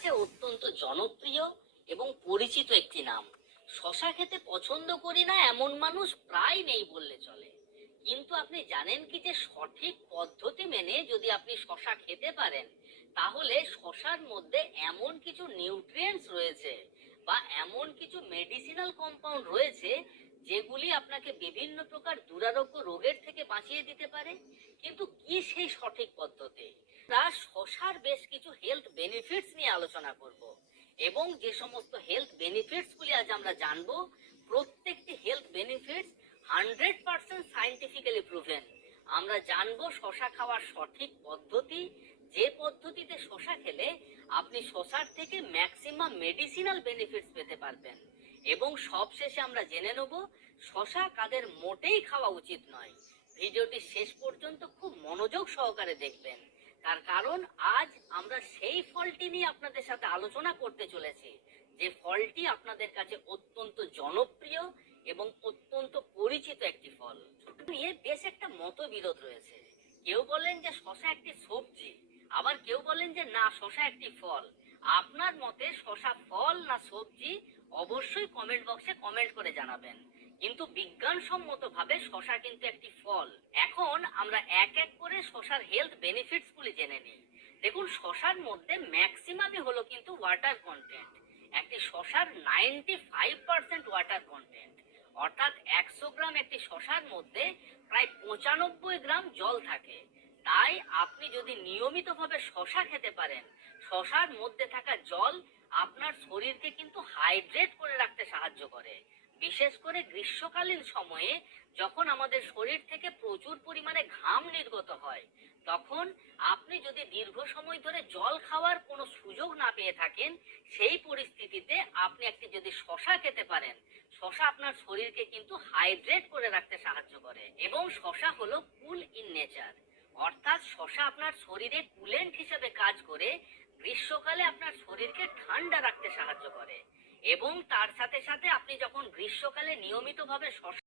কাছে অত্যন্ত জনপ্রিয় এবং পরিচিত একটি নাম। শশা খেতে পছন্দ করি না এমন মানুষ প্রায় নেই বললে চলে। কিন্তু আপনি জানেন কি যে সঠিক পদ্ধতি মেনে যদি আপনি শশা খেতে পারেন, তাহলে শশার মধ্যে এমন কিছু নিউট্রিয়েন্টস রয়েছে বা এমন কিছু মেডিসিনাল কম্পাউন্ড রয়েছে যেগুলি আপনাকে বিভিন্ন প্রকার দুরারোগ্য রোগের থেকে বাঁচিয়ে দিতে পারে, কিন্তু কি সেই সঠিক পদ্ধতি? তা শশার বেশ কিছু হেলথ বেনিফিটস নিয়ে আলোচনা করব এবং যে সমস্ত হেলথ বেনিফিটস গুলি আজ আমরা জানব, প্রত্যেকটি health benefits hundred percent scientifically proven আমরা জানব শশা খাওয়ার সঠিক পদ্ধতি, যে পদ্ধতিতে শশা খেলে আপনি শশার থেকে ম্যাক্সিমাম মেডিসিনাল বেনিফিটস পেতে পারবেন। এবং সবশেষে আমরা জেনে নেব, শশা কাদের মোটেই খাওয়া উচিত নয়। ভিডিওটি শেষ পর্যন্ত খুব মনোযোগ সহকারে দেখবেন। তার কারণ, আজ আমরা সেই ফলটি নিয়ে আপনাদের সাথে আলোচনা করতে চলেছি, যে ফলটি আপনাদের কাছে অত্যন্ত জনপ্রিয় এবং অত্যন্ত পরিচিত একটি ফল। নিয়ে বেশ একটা মতবিরোধ রয়েছে। কেউ বলেন যে শশা একটি সবজি, আবার কেউ বলেন যে না, শশা একটি ফল। আপনার মতে শশা ফল না সবজি অবশ্যই কমেন্ট বক্সে কমেন্ট করে জানাবেন। কিন্তু বিজ্ঞানসম্মত ভাবে শশা কিন্তু একটি ফল। এখন আমরা এক এক করে শশার হেলথ বেনিফিটস গুলি জেনে নিই। দেখুন, শশার মধ্যে ম্যাক্সিমামই হলো কিন্তু ওয়াটার কন্টেন্ট একটি শশার ninety five percent water content অর্থাৎ একশো গ্রাম একটি শশার মধ্যে প্রায় পঁচানব্বই গ্রাম জল থাকে। তাই আপনি যদি নিয়মিতভাবে শশা খেতে পারেন, শশার মধ্যে থাকা জল আপনার শরীরকে কিন্তু হাইড্রেট করে রাখতে সাহায্য করে। বিশেষ করে গ্রীষ্মকালীন সময়ে যখন আমাদের শরীর থেকে প্রচুর পরিমাণে ঘাম নির্গত হয়, তখন আপনি যদি দীর্ঘ সময় ধরে জল খাওয়ার কোনো সুযোগ না পেয়ে থাকেন, সেই পরিস্থিতিতে আপনি একটি যদি শশা খেতে পারেন, শশা আপনার শরীরকে কিন্তু হাইড্রেট করে রাখতে সাহায্য করে। এবং শশা হলো কুল ইন নেচার। অর্থাৎ শশা আপনার শরীরে কুলেন্ট হিসেবে কাজ করে, গ্রীষ্মকালে আপনার শরীরকে ঠান্ডা রাখতে সাহায্য করে। এবং তার সাথে সাথে আপনি যখন গ্রীষ্মকালে নিয়মিতভাবে শশা